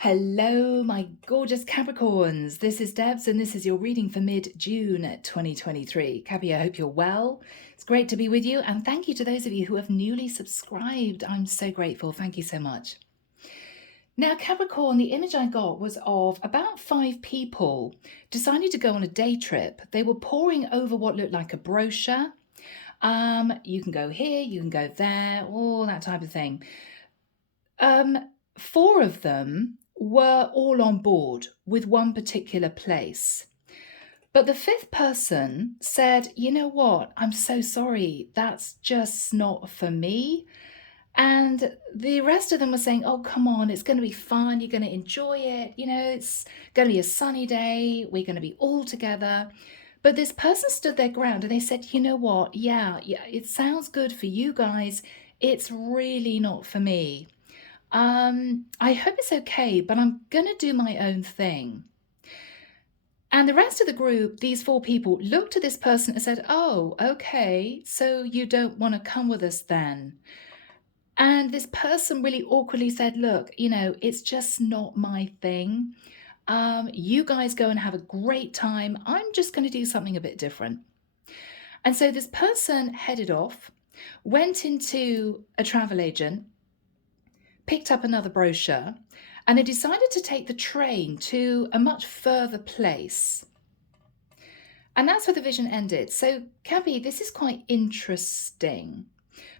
Hello, my gorgeous Capricorns. This is Debs, and this is your reading for mid-June 2023. Cappy, I hope you're well. It's great to be with you, and thank you to those of you who have newly subscribed. I'm so grateful. Thank you so much. Now, Capricorn, the image I got was of about 5 people deciding to go on a day trip. They were poring over what looked like a brochure. You can go here, you can go there, all that type of thing. 4 of them were all on board with one particular place. But the 5th person said, you know what, I'm so sorry, that's just not for me. And the rest of them were saying, oh, come on, it's going to be fun, you're going to enjoy it, it's going to be a sunny day, we're going to be all together. But this person stood their ground and they said, you know what, yeah, it sounds good for you guys, it's really not for me. I hope it's okay, but I'm going to do my own thing. And the rest of the group, these 4 people, looked at this person and said, oh, okay, so you don't want to come with us then. And this person really awkwardly said, look, it's just not my thing. You guys go and have a great time. I'm just going to do something a bit different. And so this person headed off, went into a travel agent, picked up another brochure, and they decided to take the train to a much further place. And that's where the vision ended. So, Cappy, this is quite interesting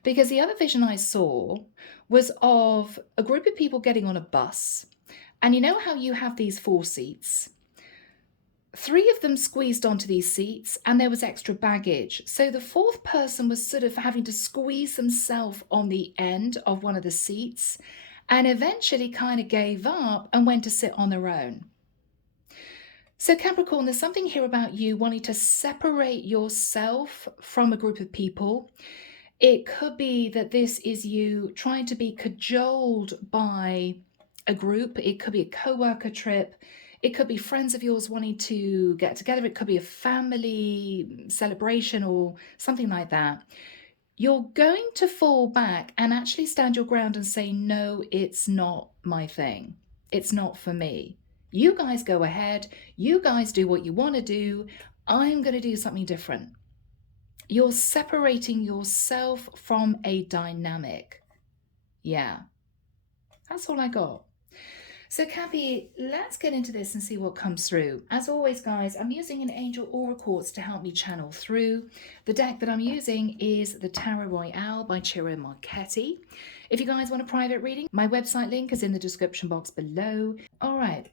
because the other vision I saw was of a group of people getting on a bus. And you know how you have these 4 seats? 3 of them squeezed onto these seats and there was extra baggage. So the 4th person was sort of having to squeeze themselves on the end of one of the seats and eventually kind of gave up and went to sit on their own. So Capricorn, there's something here about you wanting to separate yourself from a group of people. It could be that this is you trying to be cajoled by a group. It could be a co-worker trip. It could be friends of yours wanting to get together. It could be a family celebration or something like that. You're going to fall back and actually stand your ground and say, no, it's not my thing. It's not for me. You guys go ahead. You guys do what you want to do. I'm going to do something different. You're separating yourself from a dynamic. Yeah, that's all I got. So Cappy, let's get into this and see what comes through. As always, guys, I'm using an angel aura quartz to help me channel through. The deck that I'm using is the Tarot Royale by Ciro and Marchetti. If you guys want a private reading, my website link is in the description box below. All right.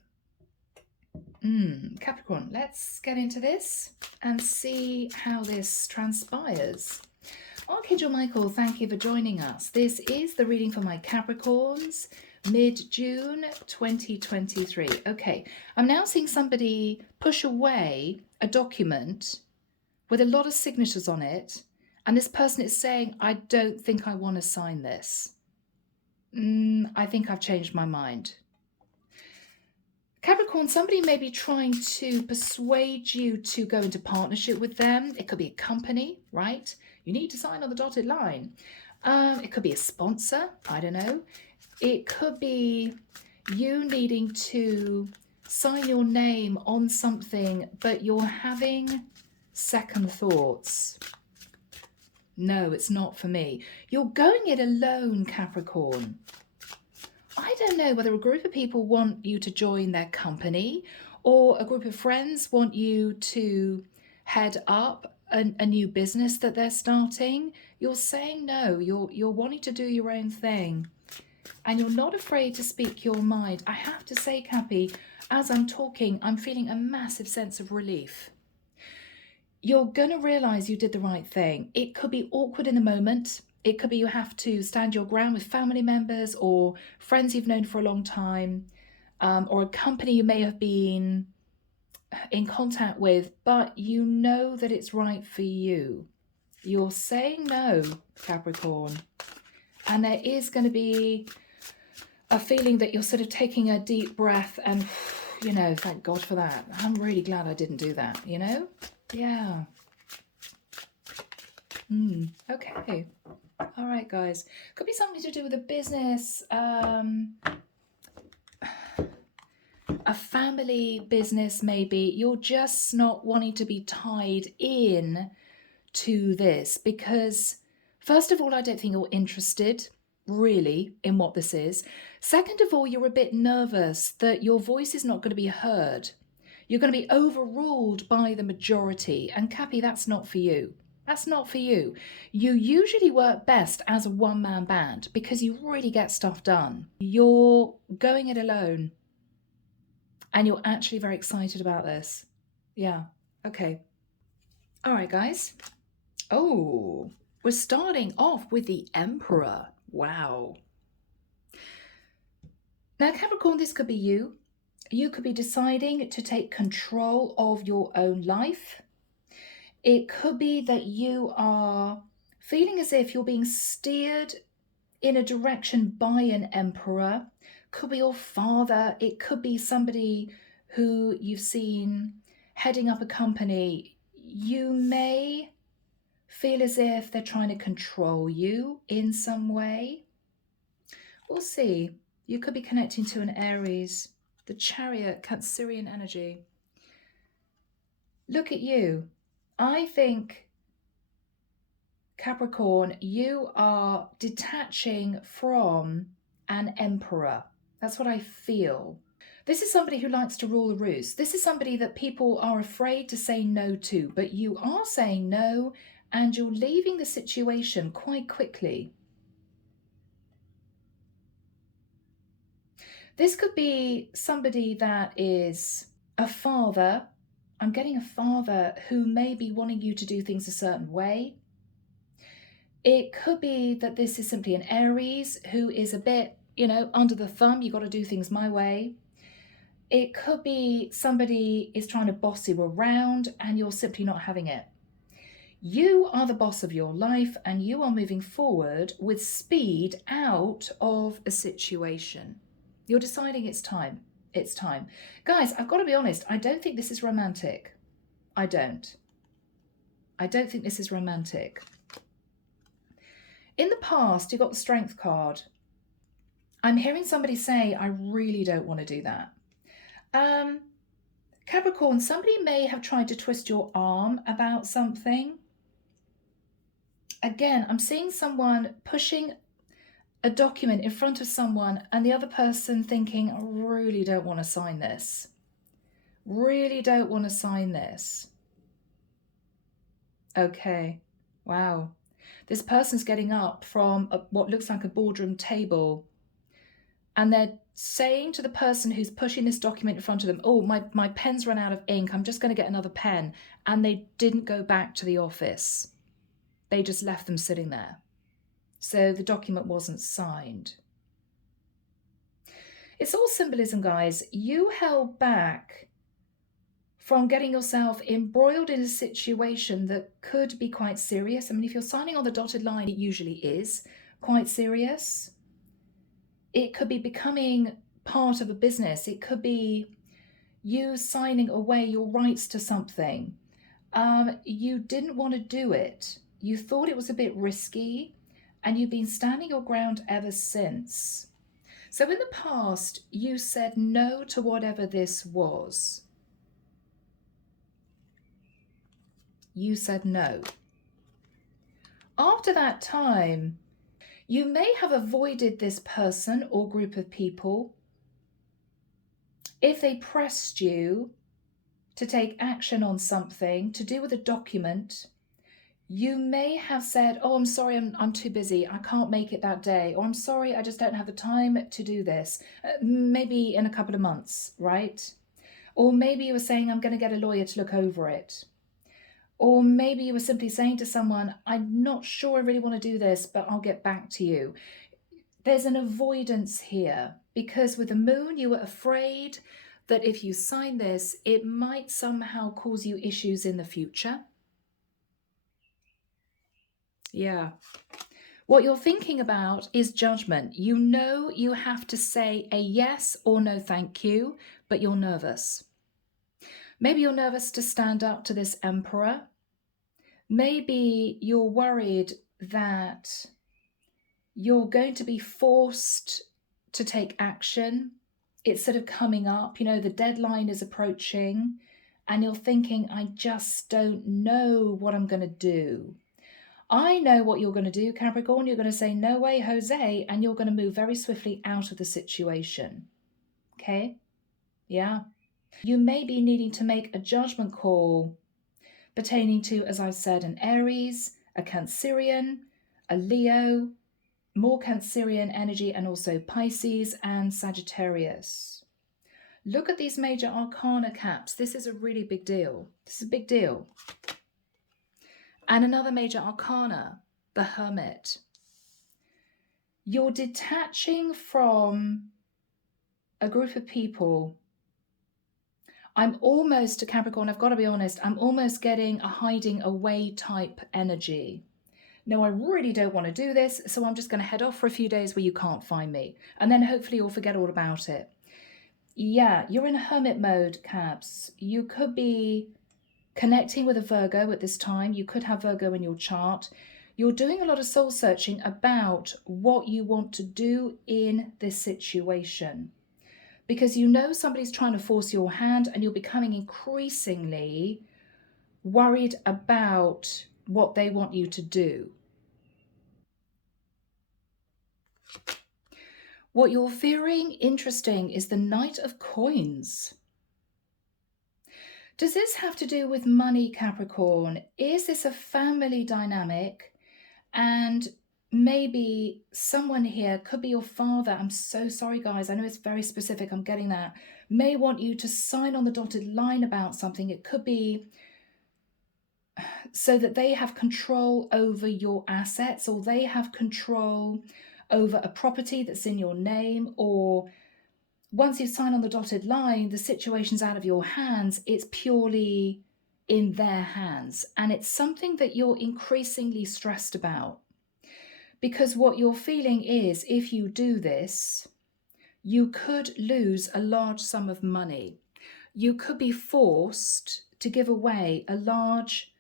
Capricorn, let's get into this and see how this transpires. Archangel Michael, thank you for joining us. This is the reading for my Capricorns, mid-June 2023. Okay, I'm now seeing somebody push away a document with a lot of signatures on it, and this person is saying, I don't think I want to sign this. I think I've changed my mind. Capricorn, somebody may be trying to persuade you to go into partnership with them. It could be a company, right? You need to sign on the dotted line. It could be a sponsor. I don't know. It could be you needing to sign your name on something, but you're having second thoughts. No, it's not for me. You're going it alone, Capricorn. I don't know whether a group of people want you to join their company or a group of friends want you to head up a new business that they're starting. You're saying no, you're wanting to do your own thing and you're not afraid to speak your mind. I have to say, Cappy, as I'm talking, I'm feeling a massive sense of relief. You're going to realize you did the right thing. It could be awkward in the moment. It could be you have to stand your ground with family members or friends you've known for a long time, or a company you may have been in contact with, but you know that it's right for you. You're saying no, Capricorn. And there is going to be a feeling that you're sort of taking a deep breath and, thank God for that. I'm really glad I didn't do that, Yeah. Okay. All right, guys. Could be something to do with a business. a family business maybe. You're just not wanting to be tied in to this because, first of all, I don't think you're interested really in what this is. Second of all, you're a bit nervous that your voice is not going to be heard. You're going to be overruled by the majority. And Cappy, that's not for you. That's not for you. You usually work best as a one-man band because you really get stuff done. You're going it alone. And you're actually very excited about this. Yeah. Okay. All right, guys. Oh, we're starting off with the Emperor. Wow. Now, Capricorn, this could be you. You could be deciding to take control of your own life. It could be that you are feeling as if you're being steered in a direction by an emperor. Could be your father. It could be somebody who you've seen heading up a company. You may feel as if they're trying to control you in some way. We'll see. You could be connecting to an Aries, the Chariot, Cancerian energy. Look at you. I think, Capricorn, you are detaching from an emperor. That's what I feel. This is somebody who likes to rule the roost. This is somebody that people are afraid to say no to, but you are saying no and you're leaving the situation quite quickly. This could be somebody that is a father. I'm getting a father who may be wanting you to do things a certain way. It could be that this is simply an Aries who is a bit, under the thumb. You got to do things my way. It could be somebody is trying to boss you around and you're simply not having it. You are the boss of your life and you are moving forward with speed out of a situation. You're deciding it's time. It's time. Guys, I've got to be honest. I don't think this is romantic. I don't think this is romantic. In the past, you got the Strength card. I'm hearing somebody say, I really don't want to do that. Capricorn, somebody may have tried to twist your arm about something. Again, I'm seeing someone pushing a document in front of someone and the other person thinking, I really don't want to sign this. Really don't want to sign this. Okay. Wow. This person's getting up from what looks like a boardroom table and they're saying to the person who's pushing this document in front of them, oh, my pen's run out of ink. I'm just going to get another pen. And they didn't go back to the office. They just left them sitting there. So the document wasn't signed. It's all symbolism, guys. You held back from getting yourself embroiled in a situation that could be quite serious. I mean, if you're signing on the dotted line, it usually is quite serious. It could be becoming part of a business. It could be you signing away your rights to something. You didn't want to do it. You thought it was a bit risky, and you've been standing your ground ever since. So in the past, you said no to whatever this was. You said no. After that time, you may have avoided this person or group of people. If they pressed you to take action on something to do with a document, you may have said, oh, I'm sorry, I'm too busy. I can't make it that day. Or I'm sorry, I just don't have the time to do this. Maybe in a couple of months, right? Or maybe you were saying, I'm going to get a lawyer to look over it. Or maybe you were simply saying to someone, I'm not sure I really want to do this, but I'll get back to you. There's an avoidance here because with the moon, you were afraid that if you sign this, it might somehow cause you issues in the future. Yeah. What you're thinking about is judgment. You know you have to say a yes or no thank you, but you're nervous. Maybe you're nervous to stand up to this emperor. Maybe you're worried that you're going to be forced to take action it's sort of coming up, you know, the deadline is approaching, and you're thinking, I just don't know what I'm going to do. I know what you're going to do, Capricorn. You're going to say, no way, Jose, and you're going to move very swiftly out of the situation. Okay? Yeah. You may be needing to make a judgment call pertaining to, as I've said, an Aries, a Cancerian, a Leo, more Cancerian energy, and also Pisces and Sagittarius. Look at these major arcana, Caps. This is a really big deal. This is a big deal. And another major arcana, the Hermit. You're detaching from a group of people. I'm almost, Capricorn, I've got to be honest, I'm almost getting a hiding away type energy. No, I really don't want to do this, so I'm just going to head off for a few days where you can't find me. And then hopefully you'll forget all about it. Yeah, you're in hermit mode, Cabs. You could be connecting with a Virgo at this time. You could have Virgo in your chart. You're doing a lot of soul searching about what you want to do in this situation. Because you know somebody's trying to force your hand, and you're becoming increasingly worried about what they want you to do. What you're fearing, interesting, is the Knight of Coins. Does this have to do with money, Capricorn? Is this a family dynamic? And maybe someone here, could be your father. I'm so sorry, guys. I know it's very specific. I'm getting that. May want you to sign on the dotted line about something. It could be so that they have control over your assets, or they have control over a property that's in your name, or once you sign on the dotted line, the situation's out of your hands. It's purely in their hands. And it's something that you're increasingly stressed about. Because what you're feeling is, if you do this, you could lose a large sum of money. You could be forced to give away a large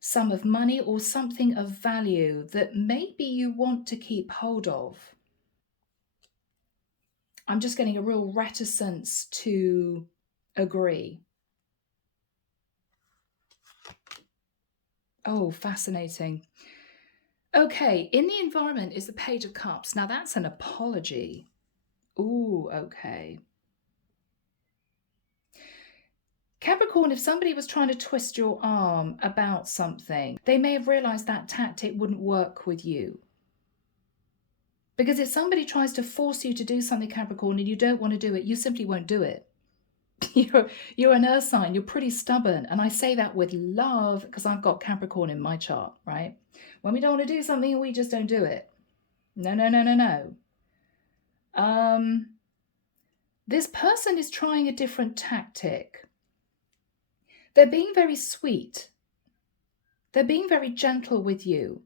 sum of money or something of value that maybe you want to keep hold of. I'm just getting a real reticence to agree. Oh, fascinating. Okay, in the environment is the Page of Cups. Now that's an apology. Ooh, okay. Capricorn, if somebody was trying to twist your arm about something, they may have realized that tactic wouldn't work with you. Because if somebody tries to force you to do something, Capricorn, and you don't want to do it, you simply won't do it. You're an earth sign, you're pretty stubborn. And I say that with love because I've got Capricorn in my chart, right? When we don't want to do something, we just don't do it. No, no, no, no, no. This person is trying a different tactic. They're being very sweet. They're being very gentle with you.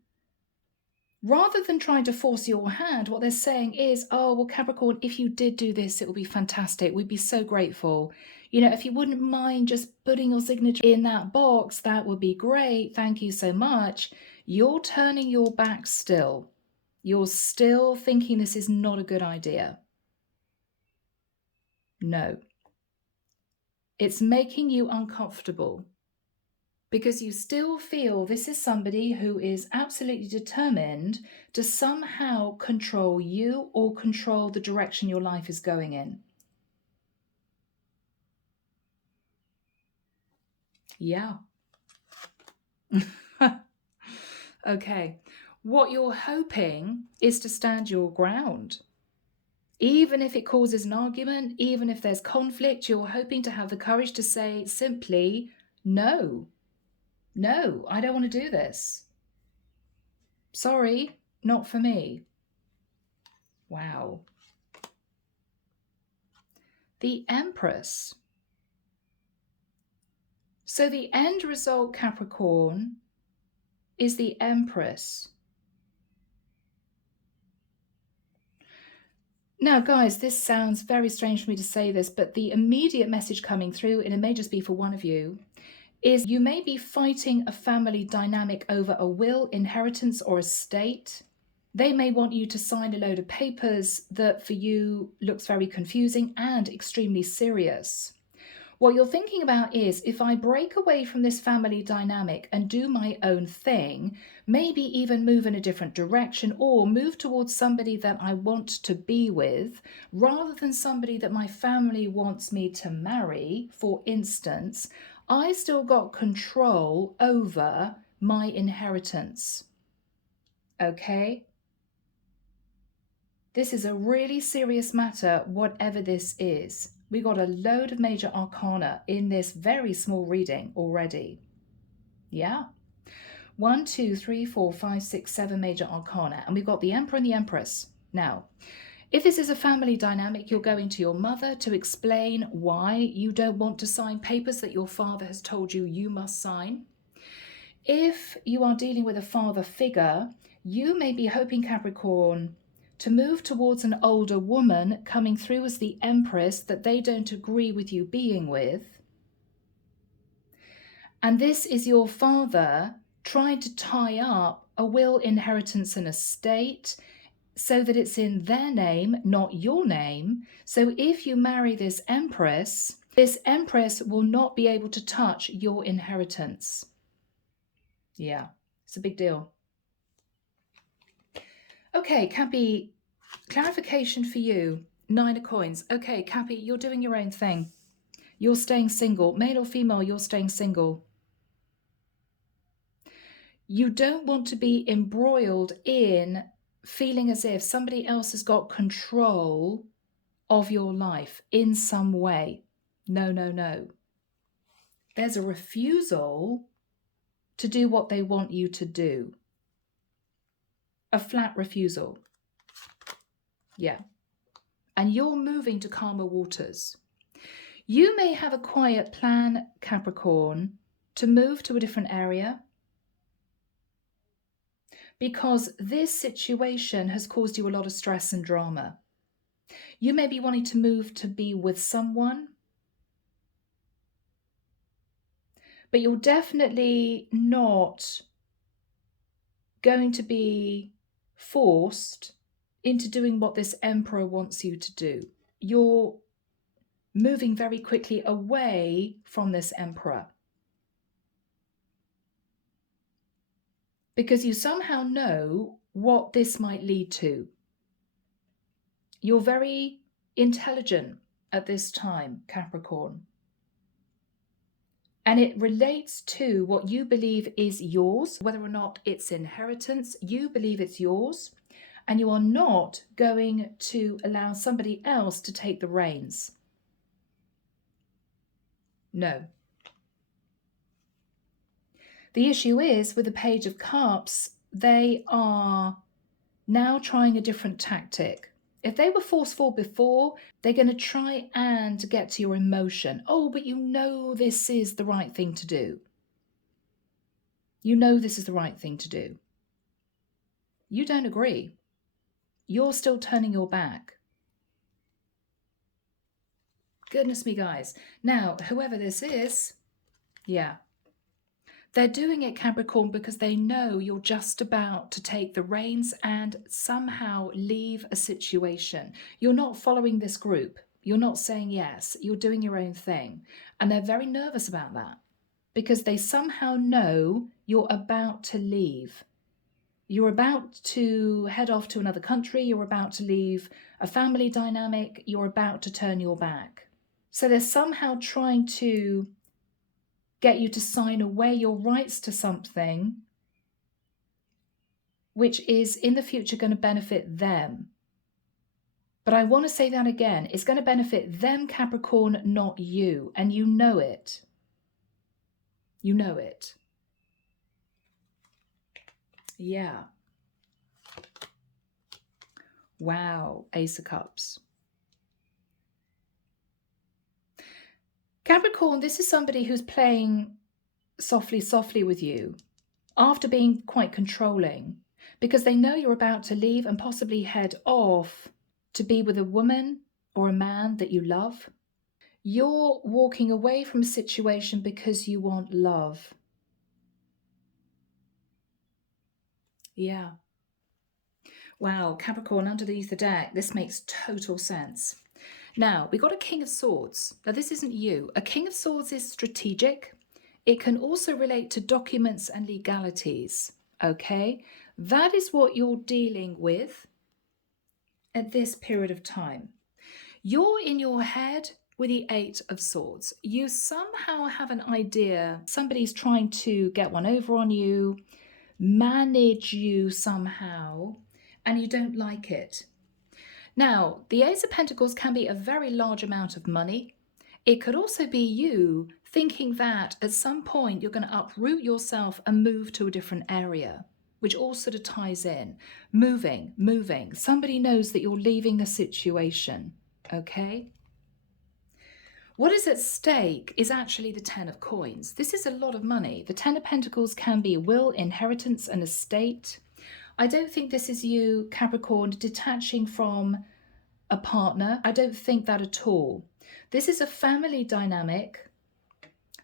Rather than trying to force your hand, what they're saying is, oh, well, Capricorn, if you did do this, it would be fantastic. We'd be so grateful. You know, if you wouldn't mind just putting your signature in that box, that would be great. Thank you so much. You're turning your back still. You're still thinking this is not a good idea. No. It's making you uncomfortable. Because you still feel this is somebody who is absolutely determined to somehow control you or control the direction your life is going in. Yeah. Okay. What you're hoping is to stand your ground. Even if it causes an argument, even if there's conflict, you're hoping to have the courage to say simply, no. No, I don't want to do this. Sorry, not for me. Wow. The Empress. So the end result, Capricorn, is the Empress. Now, guys, this sounds very strange for me to say this, but the immediate message coming through, and it may just be for one of you, is you may be fighting a family dynamic over a will, inheritance, or estate. They may want you to sign a load of papers that for you looks very confusing and extremely serious. What you're thinking about is, if I break away from this family dynamic and do my own thing, maybe even move in a different direction or move towards somebody that I want to be with, rather than somebody that my family wants me to marry, for instance, I still got control over my inheritance. Okay? This is a really serious matter, whatever this is. We got a load of major arcana in this very small reading already. Yeah? 1, 2, 3, 4, 5, 6, 7 major arcana. And we've got the Emperor and the Empress. Now, if this is a family dynamic, you're going to your mother to explain why you don't want to sign papers that your father has told you you must sign. If you are dealing with a father figure, you may be hoping, Capricorn, to move towards an older woman coming through as the Empress that they don't agree with you being with. And this is your father trying to tie up a will, inheritance, and estate so that it's in their name, not your name. So if you marry this Empress will not be able to touch your inheritance. Yeah, it's a big deal. Okay, Cappy, clarification for you. 9 of coins. Okay, Cappy, you're doing your own thing. You're staying single. Male or female, you're staying single. You don't want to be embroiled in feeling as if somebody else has got control of your life in some way. No, no, no. There's a refusal to do what they want you to do. A flat refusal. Yeah. And you're moving to calmer waters. You may have a quiet plan, Capricorn, to move to a different area because this situation has caused you a lot of stress and drama. You may be wanting to move to be with someone, but you're definitely not going to be forced into doing what this Emperor wants you to do. You're moving very quickly away from this Emperor because you somehow know what this might lead to. You're very intelligent at this time, Capricorn. And it relates to what you believe is yours, whether or not it's inheritance. You believe it's yours, and you are not going to allow somebody else to take the reins. No. The issue is with the Page of Cups, they are now trying a different tactic. If they were forceful before, they're going to try and get to your emotion. Oh, but you know this is the right thing to do. You know this is the right thing to do. You don't agree. You're still turning your back. Goodness me, guys. Now, whoever this is, yeah. They're doing it, Capricorn, because they know you're just about to take the reins and somehow leave a situation. You're not following this group. You're not saying yes. You're doing your own thing. And they're very nervous about that because they somehow know you're about to leave. You're about to head off to another country. You're about to leave a family dynamic. You're about to turn your back. So they're somehow trying to get you to sign away your rights to something which is in the future going to benefit them. But I want to say that again. It's going to benefit them, Capricorn, not you. And you know it. You know it. Yeah. Wow. Ace of Cups. Capricorn, this is somebody who's playing softly with you after being quite controlling because they know you're about to leave and possibly head off to be with a woman or a man that you love. You're walking away from a situation because you want love. Yeah. Wow, Capricorn underneath the deck. This makes total sense. Now, we got a King of Swords. Now, this isn't you. A King of Swords is strategic. It can also relate to documents and legalities, okay? That is what you're dealing with at this period of time. You're in your head with the Eight of Swords. You somehow have an idea. Somebody's trying to get one over on you, manage you somehow, and you don't like it. Now, the Ace of Pentacles can be a very large amount of money. It could also be you thinking that at some point you're going to uproot yourself and move to a different area, which all sort of ties in. Moving. Somebody knows that you're leaving the situation, okay? What is at stake is actually the Ten of Coins. This is a lot of money. The Ten of Pentacles can be will, inheritance, and estate. I don't think this is you, Capricorn, detaching from a partner. I don't think that at all. This is a family dynamic.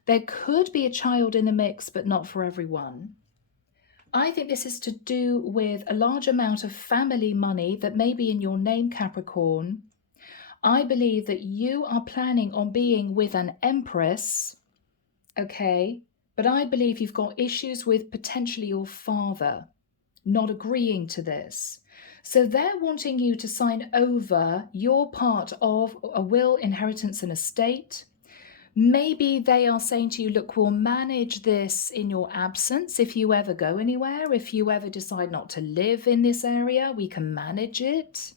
There could be a child in the mix, but not for everyone. I think this is to do with a large amount of family money that may be in your name, Capricorn. I believe that you are planning on being with an empress, okay? But I believe you've got issues with potentially your father not agreeing to this. So they're wanting you to sign over your part of a will, inheritance, and estate. Maybe they are saying to you, look, we'll manage this in your absence. If you ever go anywhere, if you ever decide not to live in this area, we can manage it.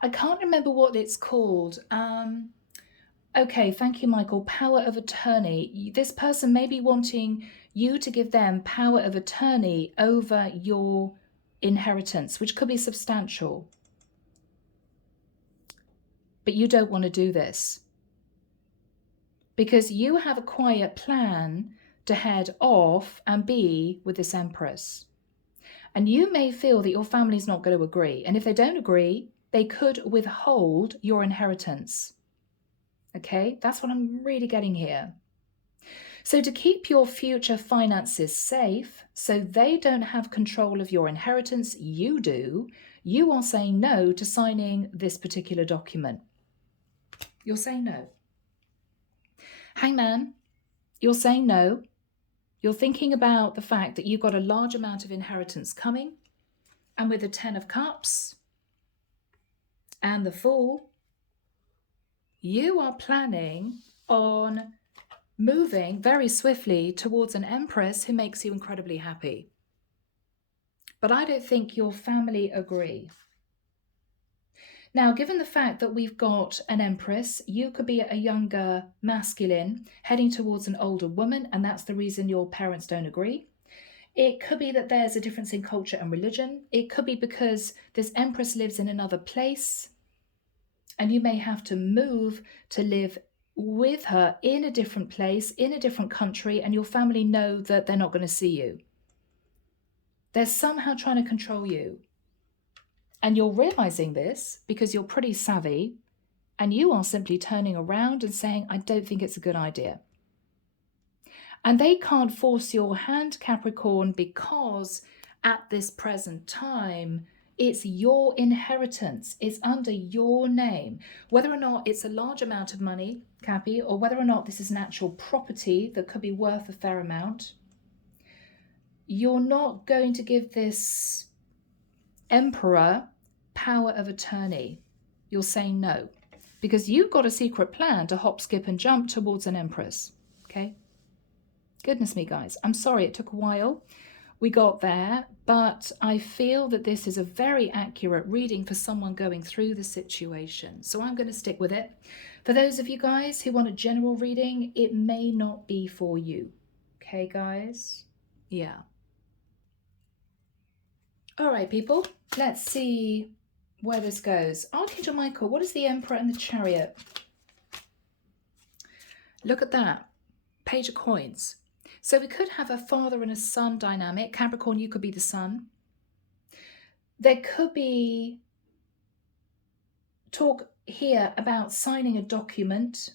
I can't remember what it's called. Okay, thank you, Michael. Power of attorney. This person may be wanting you to give them power of attorney over your inheritance, which could be substantial. But you don't want to do this because you have a quiet plan to head off and be with this empress. And you may feel that your family's not going to agree. And if they don't agree, they could withhold your inheritance. Okay, that's what I'm really getting here. So to keep your future finances safe, so they don't have control of your inheritance, you do, you are saying no to signing this particular document. You're saying no. Hangman, you're saying no. You're thinking about the fact that you've got a large amount of inheritance coming, and with the Ten of Cups and the Fool, you are planning on moving very swiftly towards an empress who makes you incredibly happy. But I don't think your family agree. Now, given the fact that we've got an empress, you could be a younger masculine heading towards an older woman, and that's the reason your parents don't agree. It could be that there's a difference in culture and religion. It could be because this empress lives in another place, and you may have to move to live with her in a different place, in a different country, and your family know that they're not going to see you. They're somehow trying to control you. And you're realizing this because you're pretty savvy, and you are simply turning around and saying, I don't think it's a good idea. And they can't force your hand, Capricorn, because at this present time, it's your inheritance. It's under your name. Whether or not it's a large amount of money, Cappy, or whether or not this is an actual property that could be worth a fair amount, you're not going to give this emperor power of attorney. You're saying no, because you've got a secret plan to hop, skip, and jump towards an empress, okay? Goodness me, guys. I'm sorry it took a while. We got there, but I feel that this is a very accurate reading for someone going through the situation. So I'm going to stick with it. For those of you guys who want a general reading, it may not be for you. Okay, guys? Yeah. All right, people. Let's see where this goes. Archangel Michael, what is the Emperor and the Chariot? Look at that. Page of Coins. So we could have a father and a son dynamic. Capricorn, you could be the son. There could be talk here about signing a document.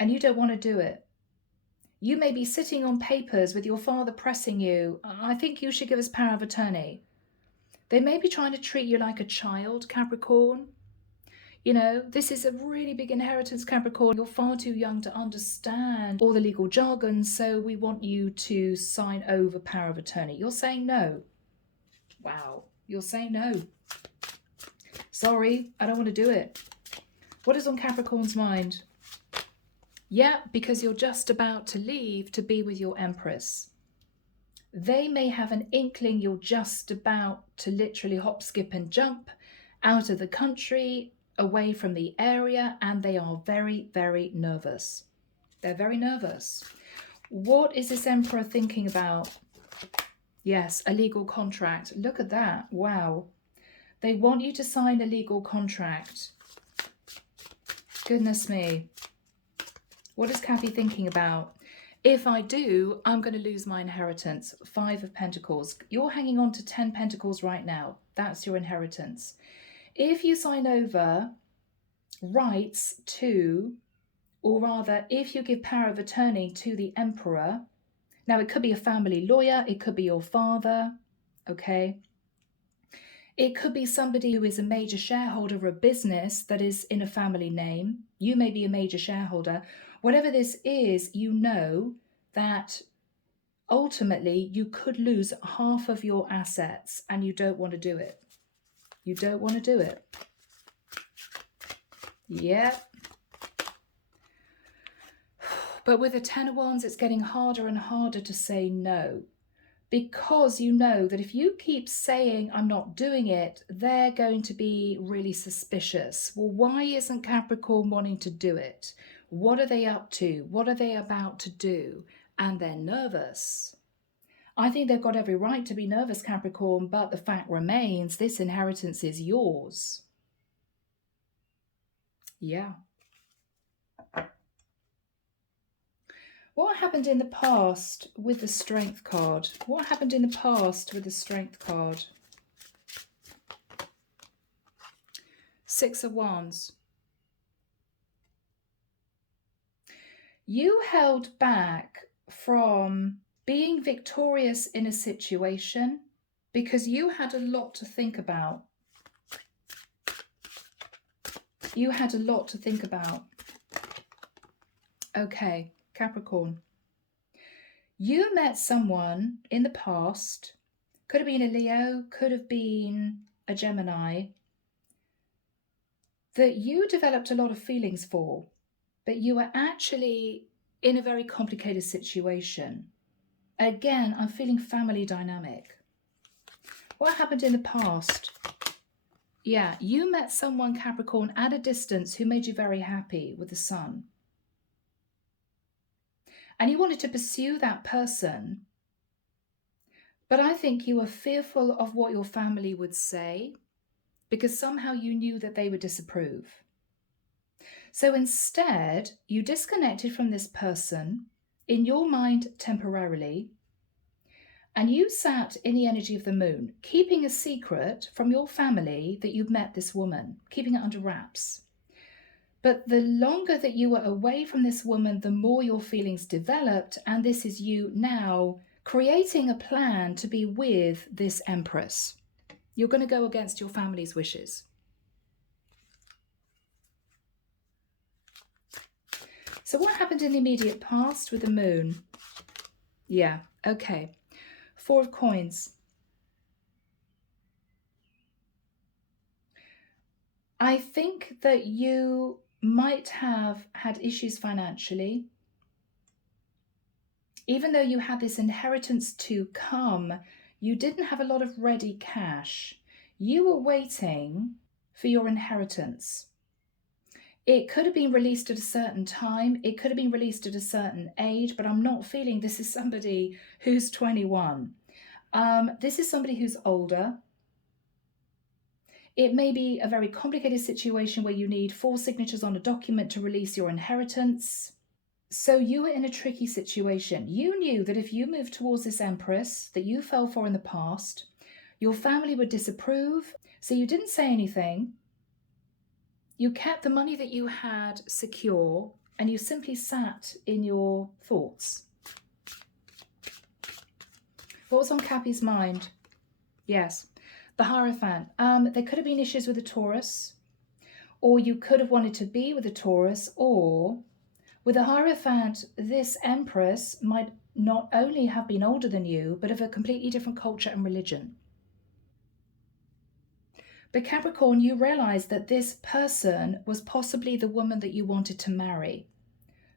And you don't want to do it. You may be sitting on papers with your father pressing you, I think you should give us power of attorney. They may be trying to treat you like a child, Capricorn. You know, this is a really big inheritance, Capricorn. You're far too young to understand all the legal jargon, so we want you to sign over power of attorney. You're saying no. Wow, you're saying no. Sorry, I don't want to do it. What is on Capricorn's mind? Yeah, because you're just about to leave to be with your Empress. They may have an inkling you're just about to literally hop, skip and jump out of the country, away from the area, and they are very, very nervous. They're very nervous. What is this Emperor thinking about? Yes, a legal contract. Look at that. Wow. They want you to sign a legal contract. Goodness me. What is Cappy thinking about? If I do, I'm going to lose my inheritance. 5 of Pentacles. You're hanging on to 10 Pentacles right now. That's your inheritance. If you sign over rights to, or rather, if you give power of attorney to the Emperor, now it could be a family lawyer, it could be your father, okay? It could be somebody who is a major shareholder of a business that is in a family name. You may be a major shareholder. Whatever this is, you know that ultimately you could lose half of your assets and you don't want to do it. You don't want to do it. Yeah. But with the 10 of Wands, it's getting harder and harder to say no. Because you know that if you keep saying, I'm not doing it, they're going to be really suspicious. Well, why isn't Capricorn wanting to do it? What are they up to? What are they about to do? And they're nervous. I think they've got every right to be nervous, Capricorn, but the fact remains, this inheritance is yours. Yeah. What happened in the past with the Strength card? What happened in the past with the Strength card? 6 of Wands. You held back from being victorious in a situation because you had a lot to think about. You had a lot to think about. Okay, Capricorn. You met someone in the past, could have been a Leo, could have been a Gemini, that you developed a lot of feelings for, but you were actually in a very complicated situation. Again, I'm feeling family dynamic. What happened in the past? Yeah, you met someone, Capricorn, at a distance who made you very happy with the Sun. And you wanted to pursue that person, but I think you were fearful of what your family would say because somehow you knew that they would disapprove. So instead, you disconnected from this person in your mind temporarily, and you sat in the energy of the moon, keeping a secret from your family that you'd met this woman, keeping it under wraps. But the longer that you were away from this woman, the more your feelings developed, and this is you now creating a plan to be with this Empress. You're going to go against your family's wishes. So what happened in the immediate past with the moon? Yeah, okay. 4 of Coins. I think that you might have had issues financially. Even though you had this inheritance to come, you didn't have a lot of ready cash. You were waiting for your inheritance. It could have been released at a certain time. It could have been released at a certain age, but I'm not feeling this is somebody who's 21. This is somebody who's older. It may be a very complicated situation where you need 4 signatures on a document to release your inheritance. So you were in a tricky situation. You knew that if you moved towards this Empress that you fell for in the past, your family would disapprove. So you didn't say anything. You kept the money that you had secure and you simply sat in your thoughts. What's on Cappy's mind? Yes. The Hierophant. There could have been issues with the Taurus, or you could have wanted to be with a Taurus, or with the Hierophant, this Empress might not only have been older than you, but of a completely different culture and religion. But Capricorn, you realize that this person was possibly the woman that you wanted to marry.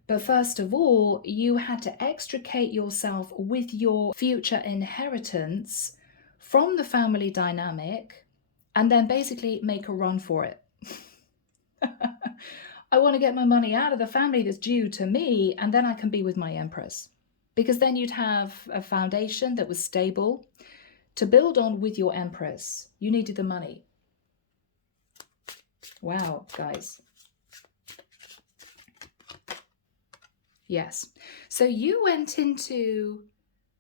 But first of all, you had to extricate yourself with your future inheritance from the family dynamic and then basically make a run for it. I want to get my money out of the family that's due to me, and then I can be with my Empress. Because then you'd have a foundation that was stable to build on with your Empress. You needed the money. Wow, guys. Yes. So you went into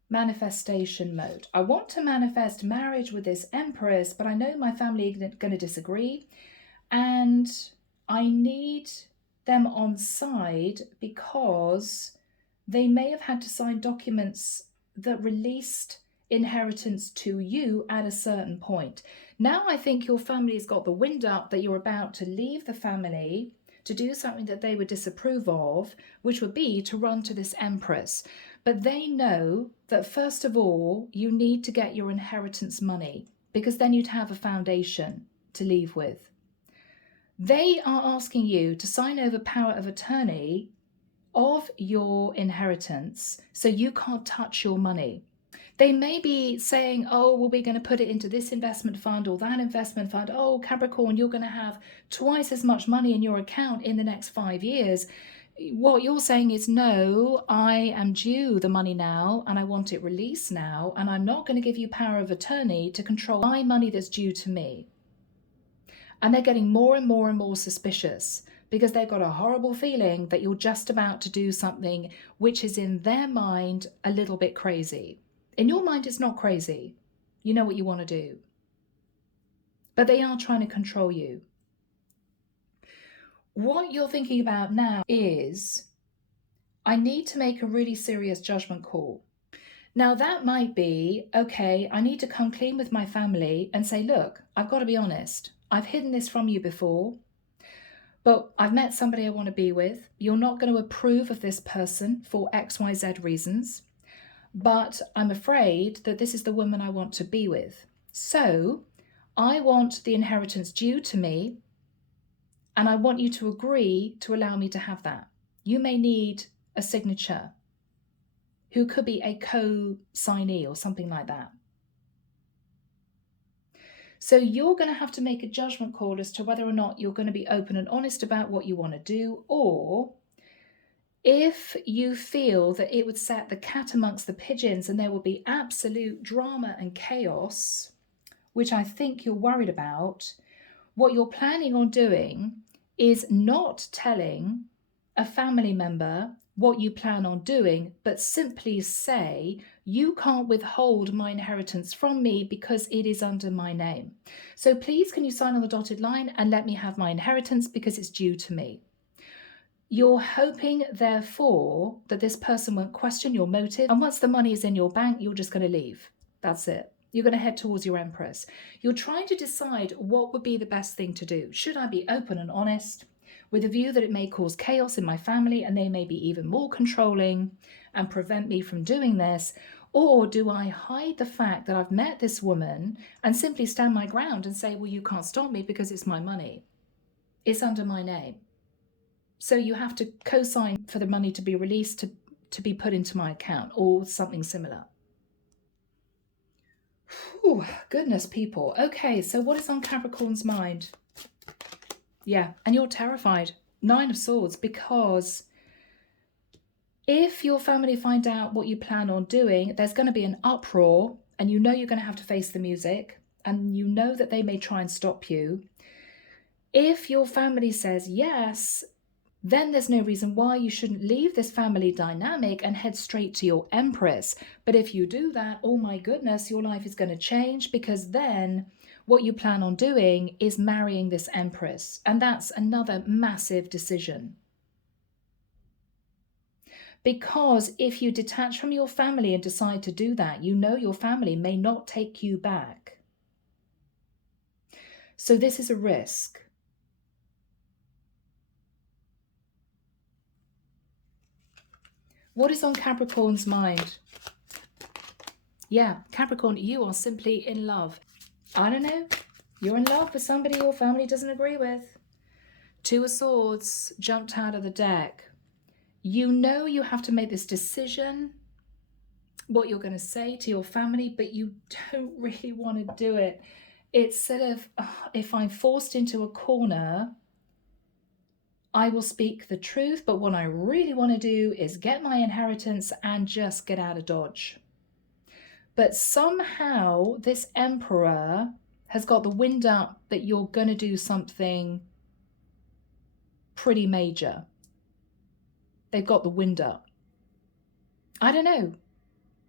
manifestation mode. I want to manifest marriage with this Empress, but I know my family are going to disagree. And I need them on side because they may have had to sign documents that released inheritance to you at a certain point. Now I think your family's got the wind up that you're about to leave the family to do something that they would disapprove of, which would be to run to this Empress. But they know that first of all, you need to get your inheritance money because then you'd have a foundation to leave with. They are asking you to sign over power of attorney of your inheritance so you can't touch your money. They may be saying, oh, well, we're going to put it into this investment fund or that investment fund. Oh, Capricorn, you're going to have twice as much money in your account in the next 5 years. What you're saying is, no, I am due the money now and I want it released now. And I'm not going to give you power of attorney to control my money that's due to me. And they're getting more and more and more suspicious because they've got a horrible feeling that you're just about to do something which is in their mind a little bit crazy. In your mind, it's not crazy. You know what you want to do. But they are trying to control you. What you're thinking about now is, I need to make a really serious judgment call. Now that might be, okay, I need to come clean with my family and say, look, I've got to be honest. I've hidden this from you before, but I've met somebody I want to be with. You're not going to approve of this person for XYZ reasons, but I'm afraid that this is the woman I want to be with. So I want the inheritance due to me, and I want you to agree to allow me to have that. You may need a signature, who could be a co-signee or something like that. So you're going to have to make a judgment call as to whether or not you're going to be open and honest about what you want to do, or if you feel that it would set the cat amongst the pigeons and there will be absolute drama and chaos, which I think you're worried about, what you're planning on doing is not telling a family member what you plan on doing, but simply say, you can't withhold my inheritance from me because it is under my name. So please, can you sign on the dotted line and let me have my inheritance because it's due to me. You're hoping, therefore, that this person won't question your motive. And once the money is in your bank, you're just going to leave. That's it. You're going to head towards your Empress. You're trying to decide what would be the best thing to do. Should I be open and honest with a view that it may cause chaos in my family and they may be even more controlling and prevent me from doing this? Or do I hide the fact that I've met this woman and simply stand my ground and say, well, you can't stop me because it's my money. It's under my name. So you have to co-sign for the money to be released to be put into my account or something similar. Whew, goodness, people. Okay, so what is on Capricorn's mind? Yeah, and you're terrified. 9 of Swords, because if your family find out what you plan on doing, there's going to be an uproar, and you know you're going to have to face the music, and you know that they may try and stop you. If your family says yes, then there's no reason why you shouldn't leave this family dynamic and head straight to your Empress. But if you do that, oh my goodness, your life is going to change, because then what you plan on doing is marrying this Empress. And that's another massive decision. Because if you detach from your family and decide to do that, you know your family may not take you back. So this is a risk. What is on Capricorn's mind? Yeah, Capricorn, you are simply in love. I don't know. You're in love with somebody your family doesn't agree with. Two of Swords jumped out of the deck. You know you have to make this decision, what you're going to say to your family, but you don't really want to do it. It's sort of, if I'm forced into a corner, I will speak the truth, but what I really want to do is get my inheritance and just get out of Dodge. But somehow this Emperor has got the wind up that you're going to do something pretty major. They've got the wind up. I don't know.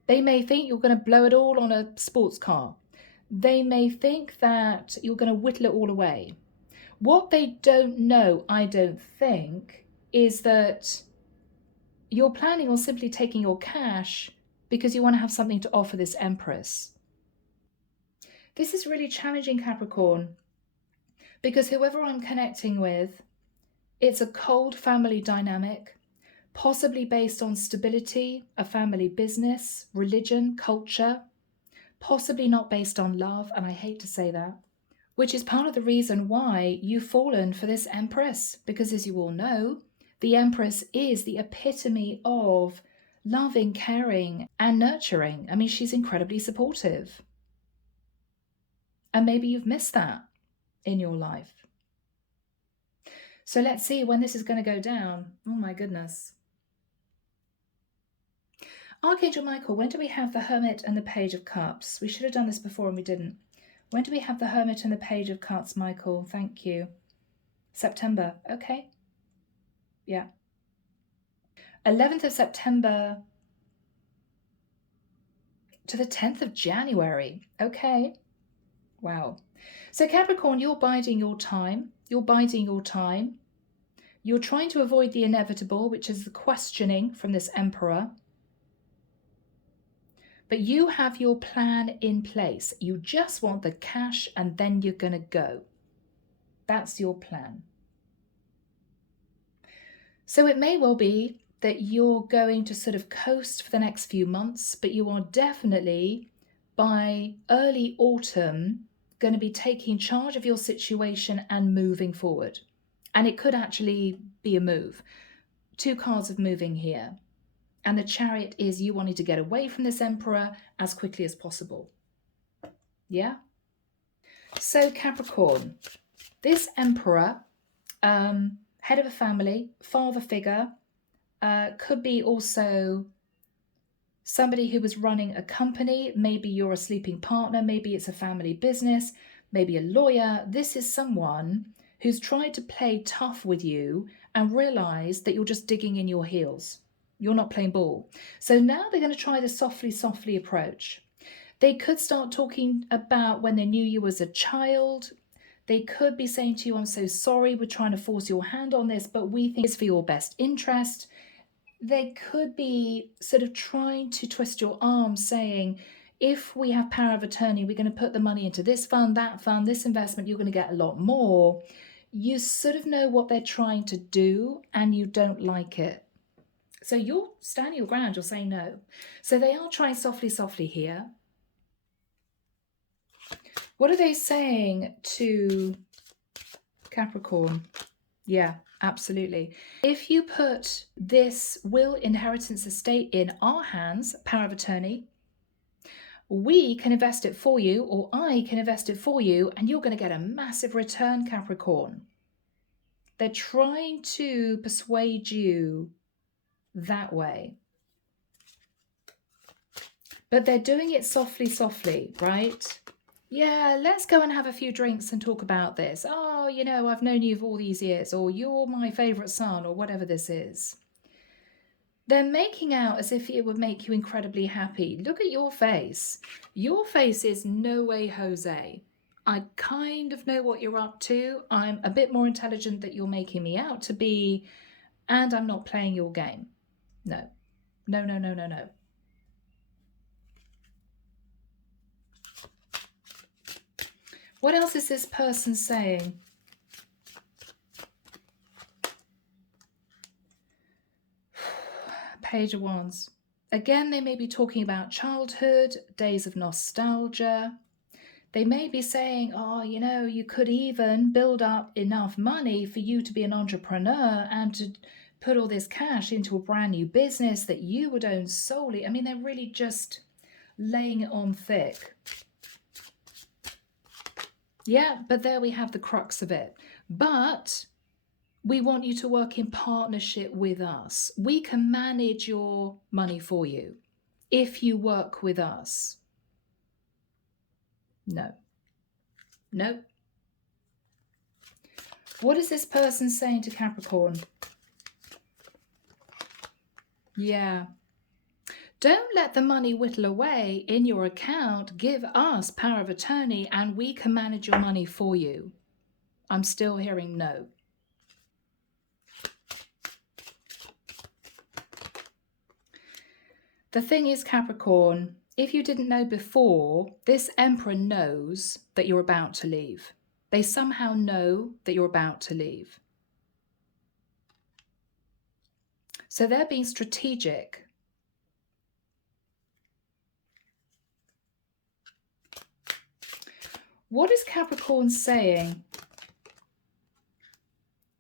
They may think you're going to blow it all on a sports car. They may think that you're going to whittle it all away. What they don't know, I don't think, is that you're planning on simply taking your cash because you want to have something to offer this Empress. This is really challenging, Capricorn, because whoever I'm connecting with, it's a cold family dynamic, possibly based on stability, a family business, religion, culture, possibly not based on love, and I hate to say that, which is part of the reason why you've fallen for this Empress, because as you all know, the Empress is the epitome of loving, caring, and nurturing. I mean, she's incredibly supportive. And maybe you've missed that in your life. So let's see when this is going to go down. Oh my goodness. Archangel Michael, when do we have the Hermit and the Page of Cups? We should have done this before and we didn't. When do we have the Hermit and the Page of Cups, Michael? Thank you. September. Okay. Yeah. 11th of September to the 10th of January. Okay. Wow. So Capricorn, you're biding your time. You're biding your time. You're trying to avoid the inevitable, which is the questioning from this Emperor. But you have your plan in place. You just want the cash and then you're going to go. That's your plan. So it may well be that you're going to sort of coast for the next few months, but you are definitely, by early autumn, going to be taking charge of your situation and moving forward. And it could actually be a move. 2 cards of moving here. And the Chariot is you wanting to get away from this Emperor as quickly as possible. Yeah? So Capricorn, this Emperor, head of a family, father figure, could be also somebody who was running a company. Maybe you're a sleeping partner. Maybe it's a family business. Maybe a lawyer. This is someone who's tried to play tough with you and realized that you're just digging in your heels. You're not playing ball. So now they're going to try the softly approach. They could start talking about when they knew you as a child. They could be saying to you, I'm so sorry, we're trying to force your hand on this, but we think it's for your best interest. They could be sort of trying to twist your arm, saying, if we have power of attorney, we're going to put the money into this fund, this investment, you're going to get a lot more. You sort of know what they're trying to do and you don't like it. So you're standing your ground, you're saying no. So they are trying softly here. What are they saying to Capricorn? Yeah, absolutely. If you put this will, inheritance, estate in our hands, power of attorney, we can invest it for you, or I can invest it for you, and you're going to get a massive return, Capricorn. They're trying to persuade you that way. But they're doing it softly, right? Yeah, let's go and have a few drinks and talk about this. Oh, you know, I've known you for all these years, or you're my favourite son, or whatever this is. They're making out as if it would make you incredibly happy. Look at your face. Your face is no way Jose. I kind of know what you're up to. I'm a bit more intelligent than you're making me out to be, and I'm not playing your game. No. No, no, no, no, no. What else is this person saying? Page of Wands. Again, they may be talking about childhood, days of nostalgia. They may be saying, oh, you know, you could even build up enough money for you to be an entrepreneur and to put all this cash into a brand new business that you would own solely. I mean, they're really just laying it on thick. Yeah, but there we have the crux of it. But we want you to work in partnership with us. We can manage your money for you if you work with us. No. No. What is this person saying to Capricorn? Yeah. Don't let the money whittle away in your account. Give us power of attorney and we can manage your money for you. I'm still hearing no. The thing is, Capricorn, if you didn't know before, this Emperor knows that you're about to leave. They somehow know that you're about to leave. So they're being strategic. What is Capricorn saying?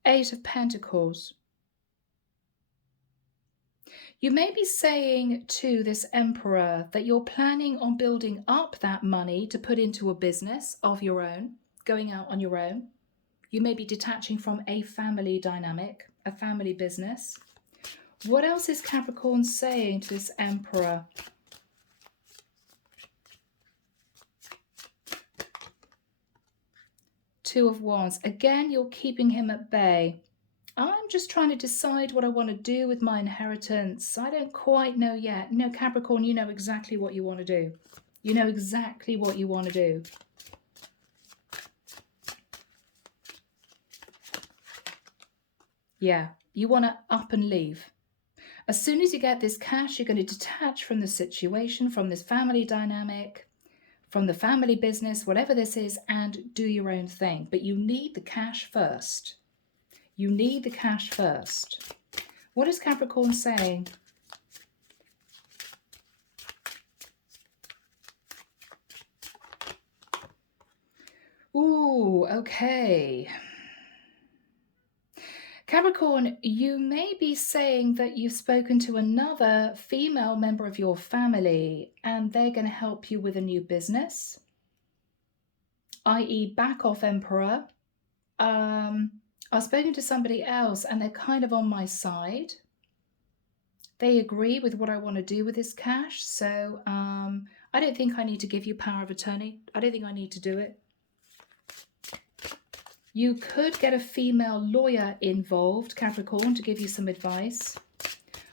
Eight of Pentacles. You may be saying to this Emperor that you're planning on building up that money to put into a business of your own, going out on your own. You may be detaching from a family dynamic, a family business. What else is Capricorn saying to this Emperor? Two of Wands. Again, you're keeping him at bay. I'm just trying to decide what I want to do with my inheritance. I don't quite know yet. No, Capricorn, you know exactly what you want to do. You know exactly what you want to do. Yeah, you want to up and leave. As soon as you get this cash, you're going to detach from the situation, from this family dynamic, from the family business, whatever this is, and do your own thing. But you need the cash first. You need the cash first. What is Capricorn saying? Ooh, okay. Capricorn, you may be saying that you've spoken to another female member of your family and they're going to help you with a new business, i.e. back off Emperor. I've spoken to somebody else and they're kind of on my side. They agree with what I want to do with this cash. So I don't think I need to give you power of attorney. I don't think I need to do it. You could get a female lawyer involved, Capricorn, to give you some advice.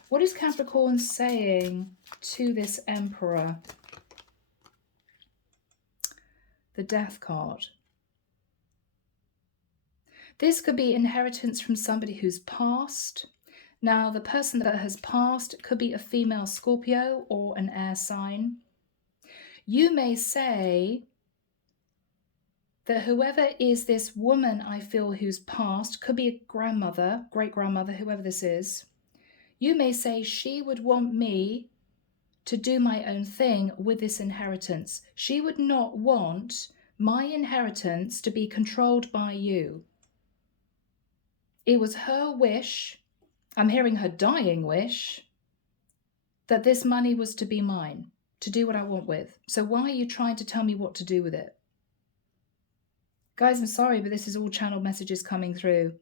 What is Capricorn saying to this Emperor? The Death card. This could be inheritance from somebody who's passed. Now, the person that has passed could be a female Scorpio or an air sign. You may say that whoever is this woman, I feel, who's passed, could be a grandmother, great-grandmother, whoever this is. You may say she would want me to do my own thing with this inheritance. She would not want my inheritance to be controlled by you. It was her wish, I'm hearing her dying wish, that this money was to be mine, to do what I want with. So why are you trying to tell me what to do with it? Guys, I'm sorry, but this is all channel messages coming through.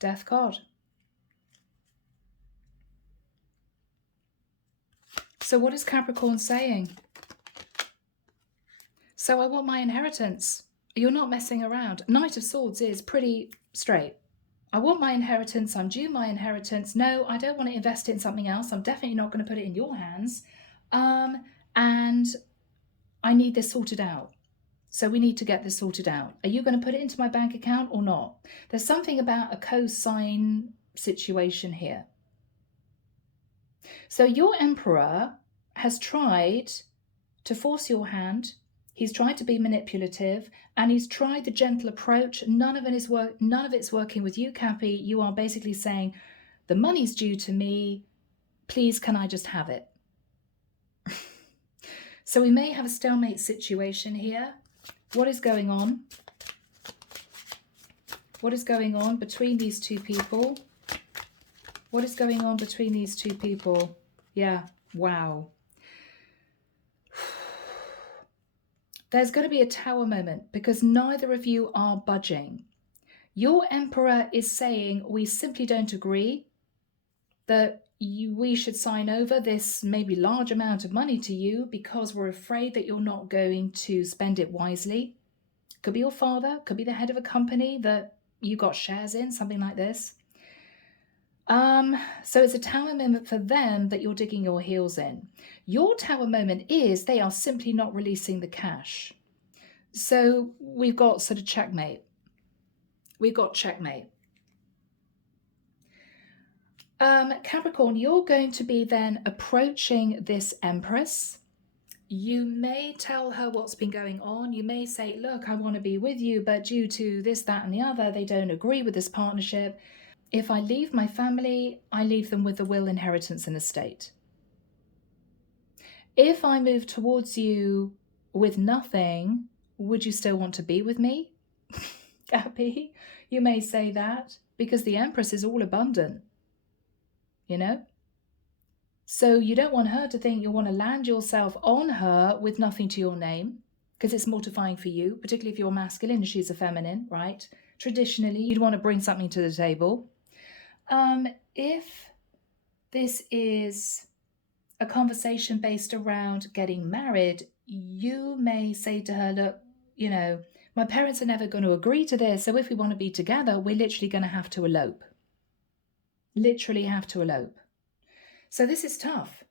Death card. So what is Capricorn saying? So I want my inheritance. You're not messing around. Knight of Swords is pretty straight. I want my inheritance. I'm due my inheritance. No, I don't want to invest it in something else. I'm definitely not going to put it in your hands. And I need this sorted out. So we need to get this sorted out. Are you going to put it into my bank account or not? There's something about a co-sign situation here. So your Emperor has tried to force your hand. He's tried to be manipulative, and he's tried the gentle approach. None of it's working with you, Cappy. You are basically saying, the money's due to me. Please, can I just have it? So we may have a stalemate situation here. What is going on? What is going on between these two people? What is going on between these two people? Yeah, wow. There's going to be a tower moment because neither of you are budging. Your Emperor is saying, we simply don't agree that we should sign over this maybe large amount of money to you because we're afraid that you're not going to spend it wisely. Could be your father, could be the head of a company that you got shares in, something like this. So it's a tower moment for them that you're digging your heels in. Your tower moment is they are simply not releasing the cash. So we've got sort of checkmate. We've got checkmate. Capricorn, you're going to be then approaching this Empress. You may tell her what's been going on. You may say, look, I want to be with you, but due to this, that, and the other, they don't agree with this partnership. If I leave my family, I leave them with the will, inheritance, and estate. If I move towards you with nothing, would you still want to be with me? Cappy, you may say that because the Empress is all abundant. You know? So you don't want her to think you want to land yourself on her with nothing to your name, because it's mortifying for you, particularly if you're masculine and she's a feminine, right? Traditionally, you'd want to bring something to the table. If this is a conversation based around getting married, you may say to her, look, you know, my parents are never going to agree to this, so if we want to be together, we're literally going to have to elope. Literally have to elope. So this is tough.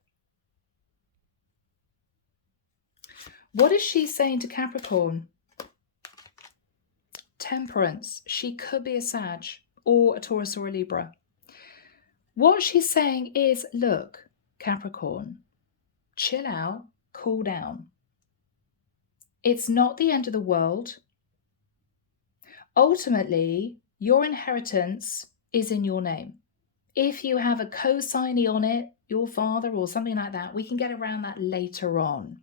What is she saying to Capricorn? Temperance. She could be a Sag or a Taurus or a Libra. What she's saying is, look, Capricorn, chill out, cool down. It's not the end of the world. Ultimately, your inheritance is in your name. If you have a co-signee on it, your father or something like that, we can get around that later on.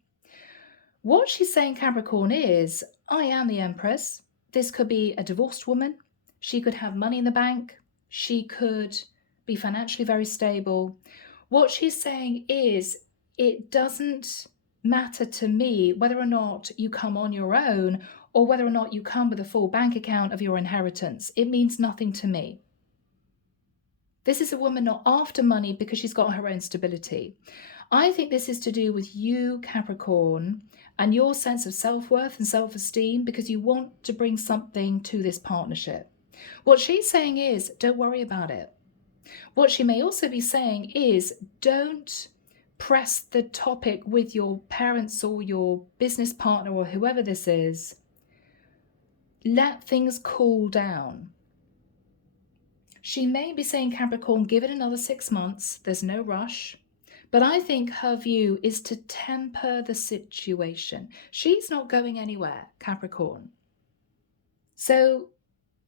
What she's saying, Capricorn, is, I am the Empress. This could be a divorced woman. She could have money in the bank. She could be financially very stable. What she's saying is, it doesn't matter to me whether or not you come on your own or whether or not you come with a full bank account of your inheritance. It means nothing to me. This is a woman not after money because she's got her own stability. I think this is to do with you, Capricorn, and your sense of self-worth and self-esteem because you want to bring something to this partnership. What she's saying is, don't worry about it. What she may also be saying is, don't press the topic with your parents or your business partner or whoever this is. Let things cool down. She may be saying, Capricorn, give it another 6 months. There's no rush. But I think her view is to temper the situation. She's not going anywhere, Capricorn. So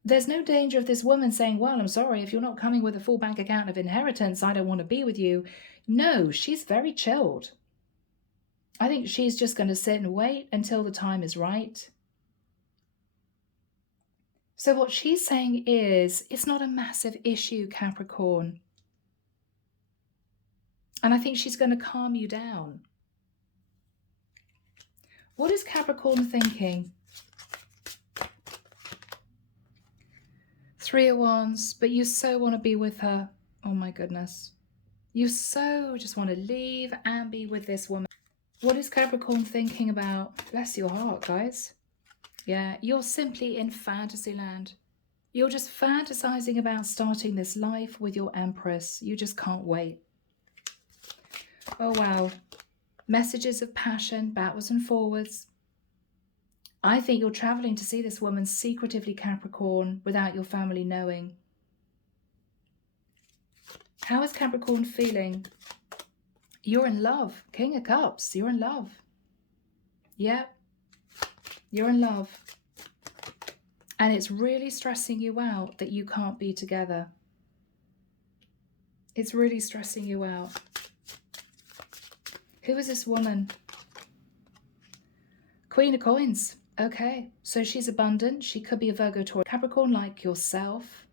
there's no danger of this woman saying, well, I'm sorry, if you're not coming with a full bank account of inheritance, I don't want to be with you. No, she's very chilled. I think she's just going to sit and wait until the time is right. So what she's saying is, it's not a massive issue, Capricorn. And I think she's going to calm you down. What is Capricorn thinking? 3 of Wands, but you so want to be with her. Oh my goodness. You so just want to leave and be with this woman. What is Capricorn thinking about? Bless your heart, guys. Yeah, you're simply in fantasy land. You're just fantasizing about starting this life with your Empress. You just can't wait. Oh, wow. Messages of passion, backwards and forwards. I think you're traveling to see this woman secretively, Capricorn, without your family knowing. How is Capricorn feeling? You're in love. King of Cups. You're in love. Yeah. You're in love. And it's really stressing you out that you can't be together. It's really stressing you out. Who is this woman? Queen of Coins. Okay, so she's abundant. She could be a Virgo, Taurus, Capricorn like yourself.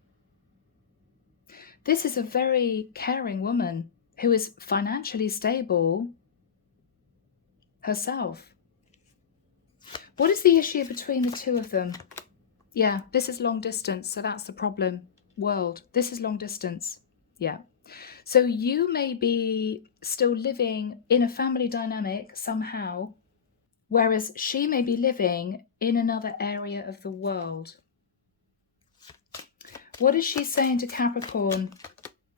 This is a very caring woman who is financially stable herself. What is the issue between the two of them? Yeah, this is long distance, so that's the problem. World, this is long distance. Yeah. So you may be still living in a family dynamic somehow, whereas she may be living in another area of the world. What is she saying to Capricorn?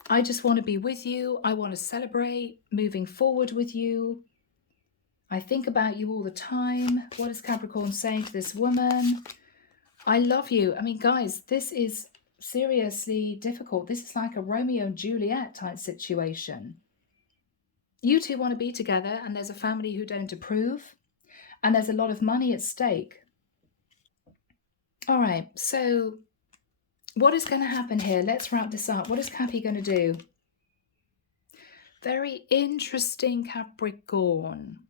I just want to be with you. I want to celebrate moving forward with you. I think about you all the time. What is Capricorn saying to this woman? I love you. I mean, guys, this is seriously difficult. This is like a Romeo and Juliet type situation. You two want to be together and there's a family who don't approve and there's a lot of money at stake. All right, so what is going to happen here? Let's wrap this up. What is Cappy going to do? Very interesting, Capricorn.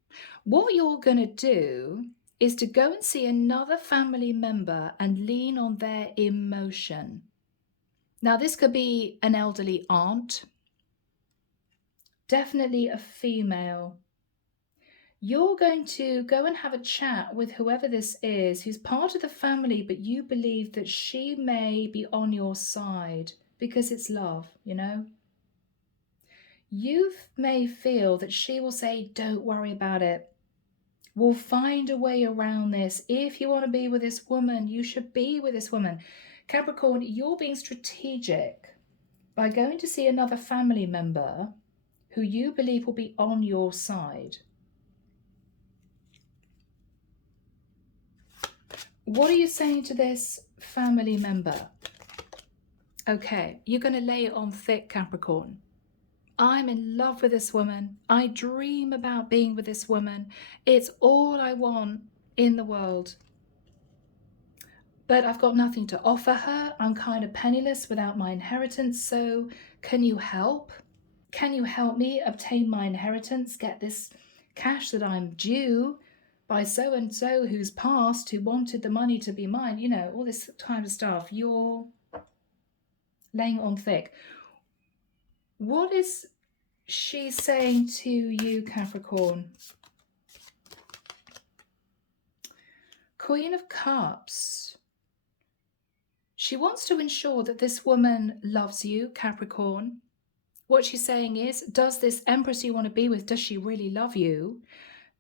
What you're going to do is to go and see another family member and lean on their emotion. Now, this could be an elderly aunt, definitely a female. You're going to go and have a chat with whoever this is, who's part of the family, but you believe that she may be on your side because it's love, you know? You may feel that she will say, don't worry about it. We'll find a way around this. If you want to be with this woman, you should be with this woman. Capricorn, you're being strategic by going to see another family member who you believe will be on your side. What are you saying to this family member? Okay, you're going to lay it on thick, Capricorn. I'm in love with this woman. I dream about being with this woman. It's all I want in the world. But I've got nothing to offer her. I'm kind of penniless without my inheritance. So can you help? Can you help me obtain my inheritance, get this cash that I'm due by so-and-so who's passed, who wanted the money to be mine? You know, all this kind of stuff. You're laying it on thick. What is she saying to you, Capricorn? Queen of Cups. She wants to ensure that this woman loves you, Capricorn. What she's saying is, does this Empress you want to be with, does she really love you?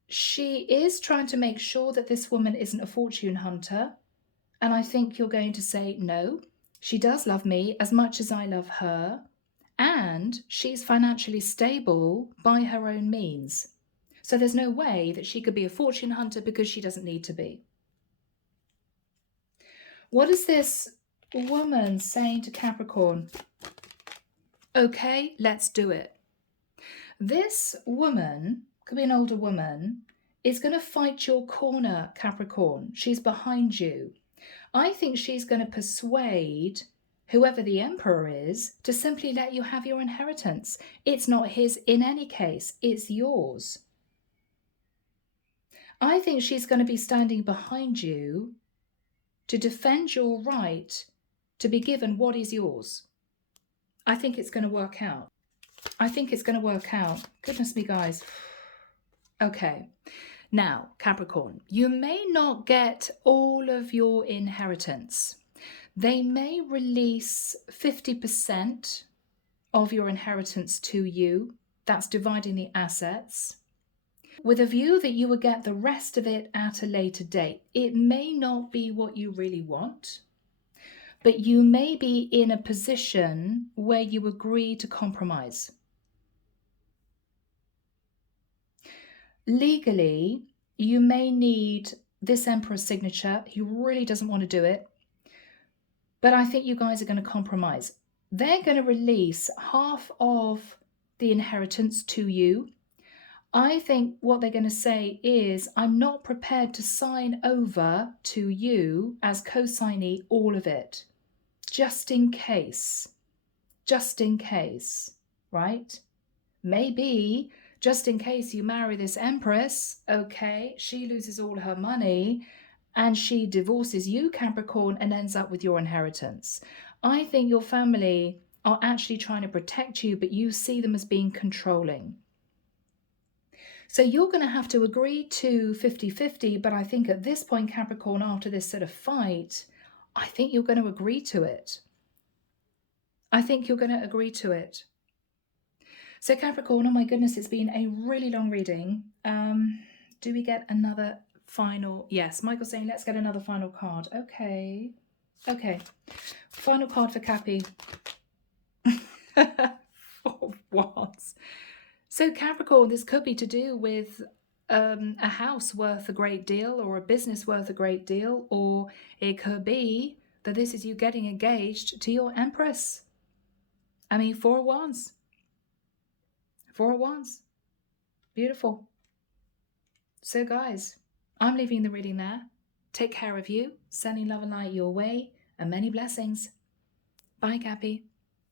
She is trying to make sure that this woman isn't a fortune hunter. And I think you're going to say, no, she does love me as much as I love her. And she's financially stable by her own means. So there's no way that she could be a fortune hunter because she doesn't need to be. What is this woman saying to Capricorn? Okay, let's do it. This woman, could be an older woman, is going to fight your corner, Capricorn. She's behind you. I think she's going to persuade whoever the emperor is to simply let you have your inheritance. It's not his in any case, it's yours. I think she's going to be standing behind you to defend your right to be given what is yours. I think it's going to work out. I think it's going to work out. Goodness me, guys. Okay. Now, Capricorn, you may not get all of your inheritance. They may release 50% of your inheritance to you. That's dividing the assets, with a view that you will get the rest of it at a later date. It may not be what you really want, but you may be in a position where you agree to compromise. Legally, you may need this emperor's signature. He really doesn't want to do it, but I think you guys are going to compromise. They're going to release half of the inheritance to you. I think what they're going to say is, I'm not prepared to sign over to you as co-signee all of it, just in case, right? Maybe just in case you marry this empress, okay, she loses all her money and she divorces you, Capricorn, and ends up with your inheritance. I think your family are actually trying to protect you, but you see them as being controlling. So you're going to have to agree to 50-50, but I think at this point, Capricorn, after this sort of fight, I think you're going to agree to it. I think you're going to agree to it. So Capricorn, oh my goodness, it's been a really long reading. Do we get another final? Yes, Michael's saying let's get another final card. Okay. Final card for Cappy. For once. So Capricorn, this could be to do with a house worth a great deal, or a business worth a great deal, or it could be that this is you getting engaged to your empress. I mean, 4 of Wands. 4 of Wands. Beautiful. So guys, I'm leaving the reading there. Take care of you, sending love and light your way, and many blessings. Bye, Cappy.